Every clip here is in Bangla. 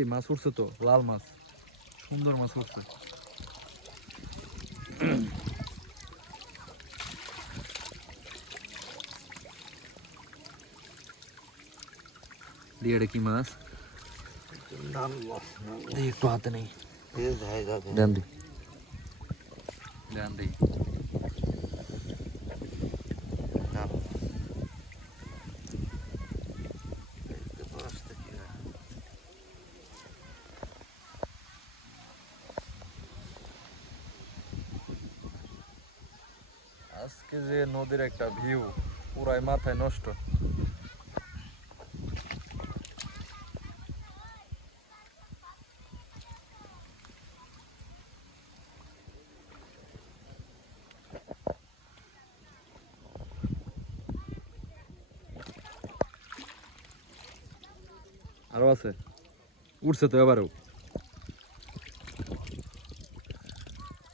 এই মাছ উঠছে তো, লাল মাছ, সুন্দর মাছ উঠছে। এটা কি মাছ? একটু হাতে নেই, দেন দি দেন দি। আজকে যে নদীর একটা ভিউ, পুরাই মাথায় নষ্ট। আরো আছে, উঠছে তো এবারেও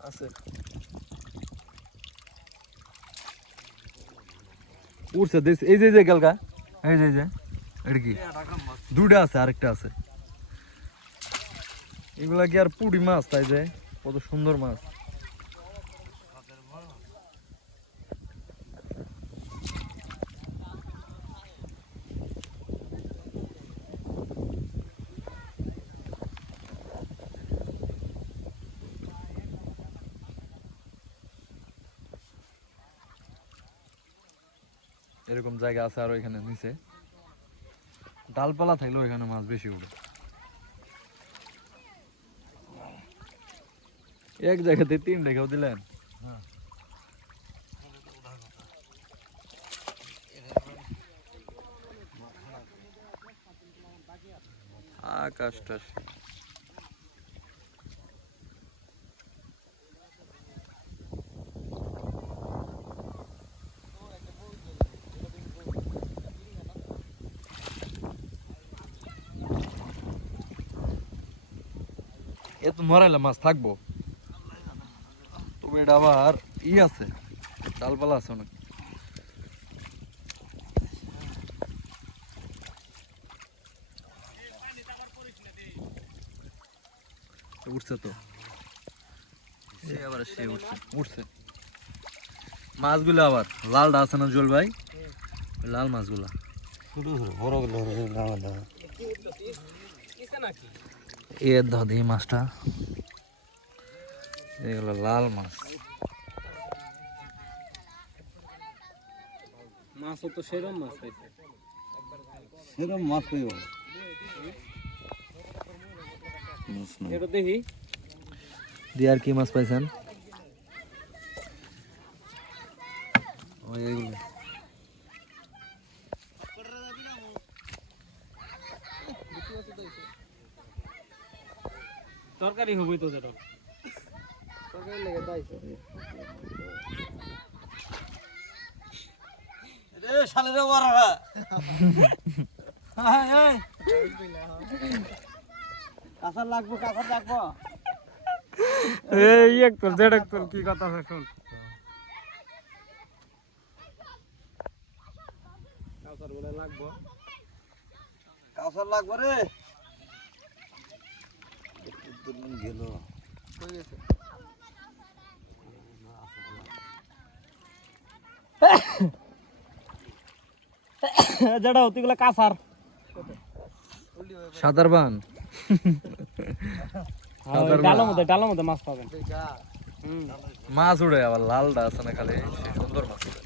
আছে, উঠছে। এই যে যে গেলগা, এই যে যে এটা কি, দুটা আছে, আরেকটা আছে। এগুলা কি আর পুঁটি মাছ? তাই যে কত সুন্দর মাছ। এরকম জায়গা আছে আর এখানে নিচে ডালপালা থাকলেও এখানে মাছ বেশি উঠে। এক জায়গাতে 3 রেখাও দিলেন। আকাশটা এত মরাইলে মাছ থাকবো, তবে এটা আবার আছে, ডালপালা আছে অনেক। উঠছে তো, সে আবার সে উঠছে উঠছে মাছগুলো আবার লালটা আছে না জল ভাই, লাল মাছগুলা এ দাদি মাছটা, এগুলো লাল মাছ। মাছও তো সেরম মাছ পাইছে, সেরম মাছ পাইব এটা দেখি দিয়ে আর কি মাছ পাইছেন? এইগুলো তরকারি হবই তো, যেটা তরকারি লেগে তাইছে রে শালে রে বড়া এই কাঁচা লাগবো এই এক তোর জেড এক তোর কি কথা আছে শুন। কাঁচার বলে লাগবো, কাঁচা লাগবে রে গেল কই গেছে? যেটা হতে গেলে কাঁচার সাদার বান, ডালের মধ্যে মাছ পাবেন। মাছ উড়ে আবার লালটা আছে না খালি, সে সুন্দর মাছ উড়ে।